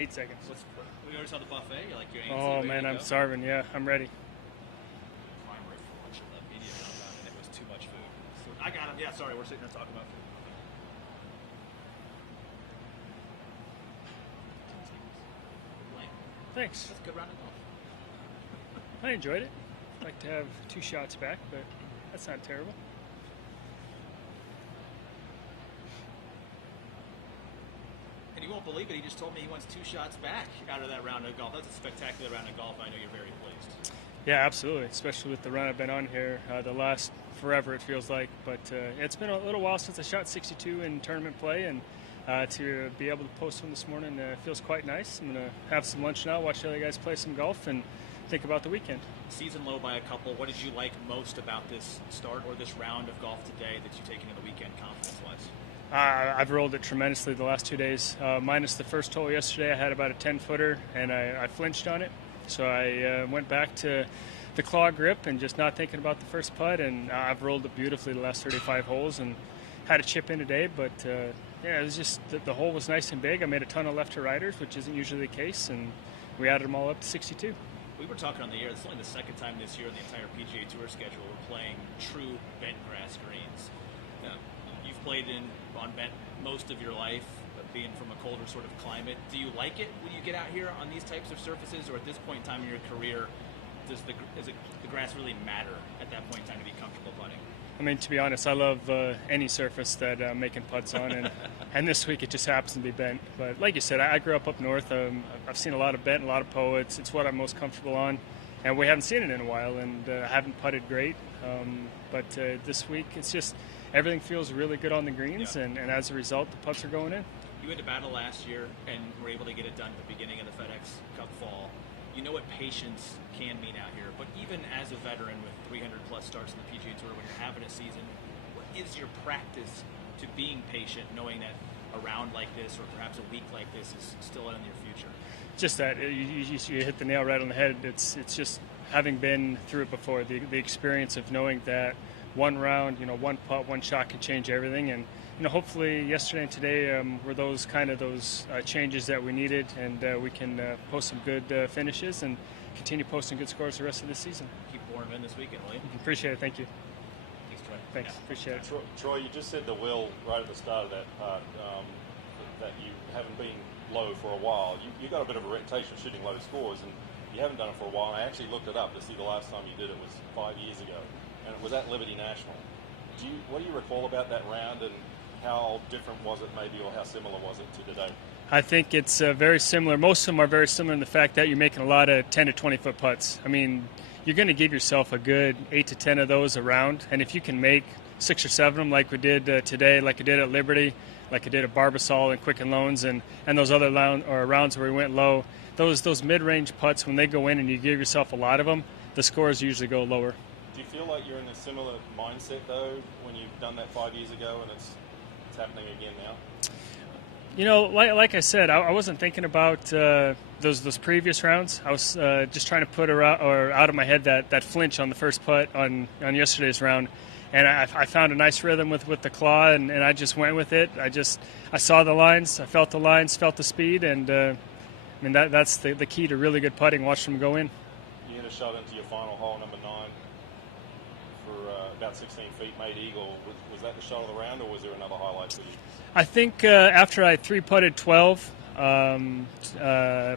8 seconds. We already saw the buffet. You're like, you're Oh man, I'm starving. Yeah, I'm ready. Prime rib for lunch at that media downtown, and it was too much food. So I got him. Yeah, sorry, we're sitting there talking about food. Thanks. That's a good round of golf. I enjoyed it. I'd like to have 2 shots back, but that's not terrible. And you won't believe it, he just told me he wants 2 shots back out of that round of golf. That's a spectacular round of golf. I know you're very pleased. Yeah, absolutely, especially with the run I've been on here. The last forever, it feels like. But it's been a little while since I shot 62 in tournament play, and to be able to post one this morning feels quite nice. I'm going to have some lunch now, watch the other guys play some golf, and think about the weekend. Season low by a couple. What did you like most about this start or this round of golf today that you take into the weekend confidence-wise? I've rolled it tremendously the last 2 days. Minus the first hole yesterday, I had about a 10-footer, and I flinched on it. So I went back to the claw grip and just not thinking about the first putt, and I've rolled it beautifully the last 35 holes and had a chip in today, but yeah, it was just the hole was nice and big. I made a ton of left to righters, which isn't usually the case, and we added them all up to 62. We were talking on the air, it's only the second time this year in the entire PGA Tour schedule we're playing true bent grass greens. You've played on bent most of your life, being from a colder sort of climate. Do you like it when you get out here on these types of surfaces, or at this point in time in your career, does the grass really matter at that point in time to be comfortable putting? I mean, to be honest, I love any surface that I'm making putts on, and this week it just happens to be bent. But like you said, I grew up north. I've seen a lot of bent, a lot of poets. It's what I'm most comfortable on, and we haven't seen it in a while, and I haven't putted great. But this week, it's just everything feels really good on the greens, yeah. and as a result, the putts are going in. You had to battle last year and were able to get it done at the beginning of the FedEx Cup fall. You know what patience can mean out here, but even as a veteran with 300-plus starts in the PGA Tour, when you're having a season, what is your practice to being patient, knowing that a round like this or perhaps a week like this is still in your future? Just that. You hit the nail right on the head. It's just having been through it before, the experience of knowing that one round, one putt, one shot can change everything, and hopefully yesterday and today were those changes that we needed, and we can post some good finishes and continue posting good scores the rest of this season. Keep pouring them in this weekend, will you? Appreciate it. Thank you. Thanks, Troy. Thanks. Yeah. Appreciate it. Troy, you just said to Will right at the start of that part that you haven't been low for a while. You got a bit of a reputation of shooting low scores, and you haven't done it for a while. And I actually looked it up to see the last time you did it was 5 years ago, and it was at Liberty National. What do you recall about that round, and how different was it maybe, or how similar was it to today? I think it's very similar. Most of them are very similar in the fact that you're making a lot of 10 to 20-foot putts. I mean, you're going to give yourself a good 8 to 10 of those around, and if you can make 6 or 7 of them like we did today, like I did at Liberty, like I did at Barbasol and Quicken Loans, and those other rounds where we went low, those mid-range putts, when they go in and you give yourself a lot of them, the scores usually go lower. Do you feel like you're in a similar mindset, though, when you've done that 5 years ago and it's happening again now? Like I said, I wasn't thinking about those previous rounds. I was just trying to put out of my head that flinch on the first putt on yesterday's round, and I found a nice rhythm with the claw, and I just went with it. I saw the lines, I felt the lines, felt the speed, and I mean that's the key to really good putting. Watch them go in. You hit a shot into your final hole, number 9, for about 16 feet, made eagle. Was that the shot of the round, or was there another highlight for you? I think after I 3-putted 12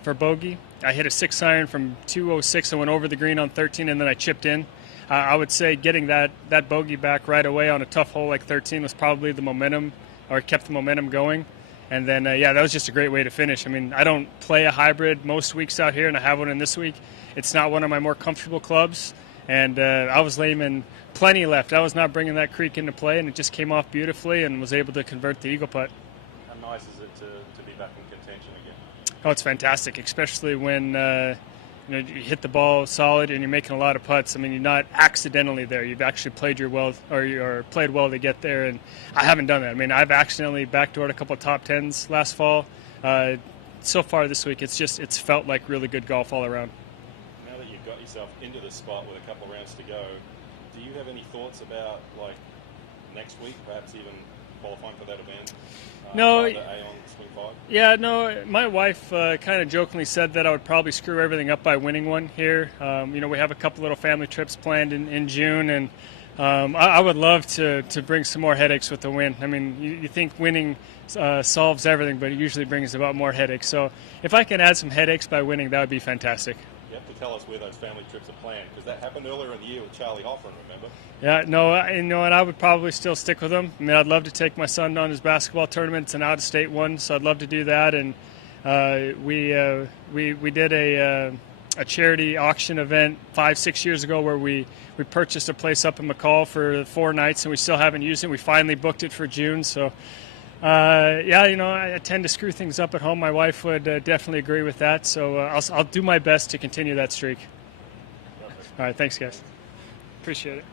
for bogey, I hit a 6-iron from 206 and went over the green on 13, and then I chipped in. I would say getting that bogey back right away on a tough hole like 13 was probably the momentum, or kept the momentum going. And then, that was just a great way to finish. I mean, I don't play a hybrid most weeks out here, and I have one in this week. It's not one of my more comfortable clubs, and I was laying plenty left. I was not bringing that creek into play, and it just came off beautifully and was able to convert the eagle putt. How nice is it to be back in contention again? Oh, it's fantastic, especially when you hit the ball solid and you're making a lot of putts. I mean, you're not accidentally there. You've actually played played well to get there, and I haven't done that. I mean, I've accidentally backdoored a couple of top 10s last fall. So far this week, it's felt like really good golf all around. Now that you've got yourself into the spot with a couple of rounds to go, do you have any thoughts about, like, next week, perhaps even qualifying for that event? No. The Aon Swing 5? Yeah, no, my wife kind of jokingly said that I would probably screw everything up by winning one here. We have a couple little family trips planned in June, and I would love to bring some more headaches with the win. I mean, you think winning solves everything, but it usually brings about more headaches. So if I can add some headaches by winning, that would be fantastic. You have to tell us where those family trips are planned, because that happened earlier in the year with Charlie Hoffman, remember? Yeah, no, and I would probably still stick with them. I mean, I'd love to take my son on his basketball tournament. It's an out-of-state one, so I'd love to do that. And we did a charity auction event 5-6 years ago where we purchased a place up in McCall for 4 nights, and we still haven't used it. We finally booked it for June, so I tend to screw things up at home. My wife would definitely agree with that, so I'll do my best to continue that streak. Perfect. All right, thanks, guys. Appreciate it.